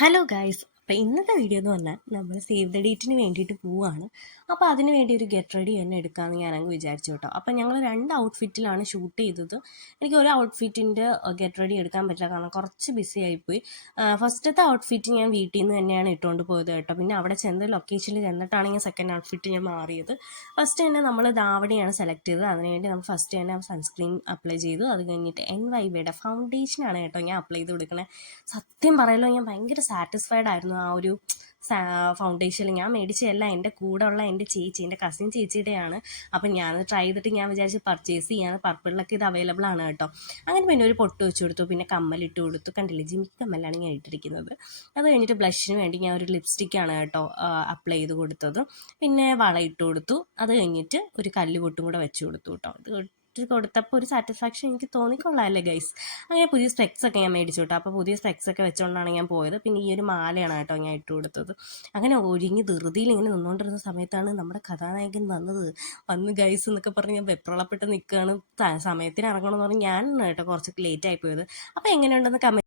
Hello guys. അപ്പോൾ ഇന്നത്തെ video എന്ന് പറഞ്ഞാൽ നമ്മൾ സേവ് ദ ഡേറ്റിന് വേണ്ടിയിട്ട് പോവുകയാണ്. അപ്പോൾ അതിന് വേണ്ടി ഒരു ഗെറ്റ് റെഡി തന്നെ എടുക്കാമെന്ന് ഞാനങ്ങ് വിചാരിച്ചു കേട്ടോ. അപ്പോൾ ഞങ്ങൾ രണ്ട് ഔട്ട്ഫിറ്റിലാണ് ഷൂട്ട് ചെയ്തത്. എനിക്ക് ഒരു ഔട്ട്ഫിറ്റിൻ്റെ ഗെറ്റ് റെഡി എടുക്കാൻ പറ്റില്ല, കാരണം കുറച്ച് ബിസി ആയിപ്പോയി. ഫസ്റ്റത്തെ ഔട്ട്ഫിറ്റ് ഞാൻ വീട്ടിൽ നിന്ന് തന്നെയാണ് ഇട്ടുകൊണ്ട് പോയത് കേട്ടോ. പിന്നെ അവിടെ ചെന്ന് ലൊക്കേഷനിൽ ചെന്നിട്ടാണെങ്കിൽ സെക്കൻഡ് ഔട്ട്ഫിറ്റ് ഞാൻ മാറിയത്. ഫസ്റ്റ് തന്നെ നമ്മൾ ധാവണിയാണ് സെലക്ട് ചെയ്തത്. അതിനുവേണ്ടി നമ്മൾ ഫസ്റ്റ് തന്നെ സൺസ്ക്രീൻ അപ്ലൈ ചെയ്തു. അത് കഴിഞ്ഞിട്ട് NYBയുടെ ഫൗണ്ടേഷനാണ് കേട്ടോ ഞാൻ അപ്ലൈ ചെയ്ത് കൊടുക്കണേ. സത്യം പറയല്ലോ, ഞാൻ ഭയങ്കര സാറ്റിസ്ഫൈഡ് ആയിരുന്നു ആ ഒരു ഫൗണ്ടേഷനിൽ. ഞാൻ മേടിച്ചതല്ല, എൻ്റെ കൂടെ ഉള്ള എൻ്റെ ചേച്ചി, എൻ്റെ കസിൻ ചേച്ചിയുടെയാണ്. അപ്പം ഞാൻ ട്രൈ ചെയ്തിട്ട് ഞാൻ വിചാരിച്ച് പർച്ചേസ് ചെയ്യാൻ. പർപ്പിളിലൊക്കെ ഇത് അവൈലബിൾ ആണ് കേട്ടോ. അങ്ങനെ പിന്നെ ഒരു പൊട്ട് വെച്ച് കൊടുത്തു, പിന്നെ കമ്മലിട്ട് കൊടുത്തു. കണ്ടില്ലേ, ജിമിക്ക് കമ്മലാണ് ഞാൻ ഇട്ടിരിക്കുന്നത്. അത് കഴിഞ്ഞിട്ട് ബ്ലഷിന് വേണ്ടി ഞാൻ ഒരു ലിപ്സ്റ്റിക്കാണ് കേട്ടോ അപ്ലൈ ചെയ്ത് കൊടുത്തത്. പിന്നെ വള ഇട്ട് കൊടുത്തു. അത് കഴിഞ്ഞിട്ട് ഒരു കല്ലുപൊട്ടും കൂടെ വെച്ച് കൊടുത്തു കേട്ടോ. ഇത് കൊടുത്തപ്പോൾ ഒരു സാറ്റിസ്ഫാക്ഷൻ എനിക്ക് തോന്നിക്കൊള്ളാമല്ലേ ഗൈസ്. അങ്ങനെ പുതിയ സ്പെക്സ് ഒക്കെ ഞാൻ മേടിച്ചു കേട്ടോ. അപ്പോൾ പുതിയ സ്പെക്സ് ഒക്കെ വെച്ചുകൊണ്ടാണ് ഞാൻ പോയത്. പിന്നെ ഈ ഒരു മാലയാണ് കേട്ടോ ഞാൻ ഇട്ട് കൊടുത്തത്. അങ്ങനെ ഒരുങ്ങി ധൃതിയിൽ ഇങ്ങനെ നിന്നുകൊണ്ടിരുന്ന സമയത്താണ് നമ്മുടെ കഥാനായകൻ വന്ന് ഗൈസ് എന്നൊക്കെ പറഞ്ഞ് ഞാൻ വെപ്രളപ്പെട്ട് നിൽക്കുകയാണ്. സമയത്തിന് ഇറങ്ങണമെന്ന് പറഞ്ഞ് ഞാൻ കേട്ടോ കുറച്ച് ലേറ്റ് ആയി പോയത്. അപ്പോൾ എങ്ങനെയുണ്ടെന്ന് കമൻറ്റ്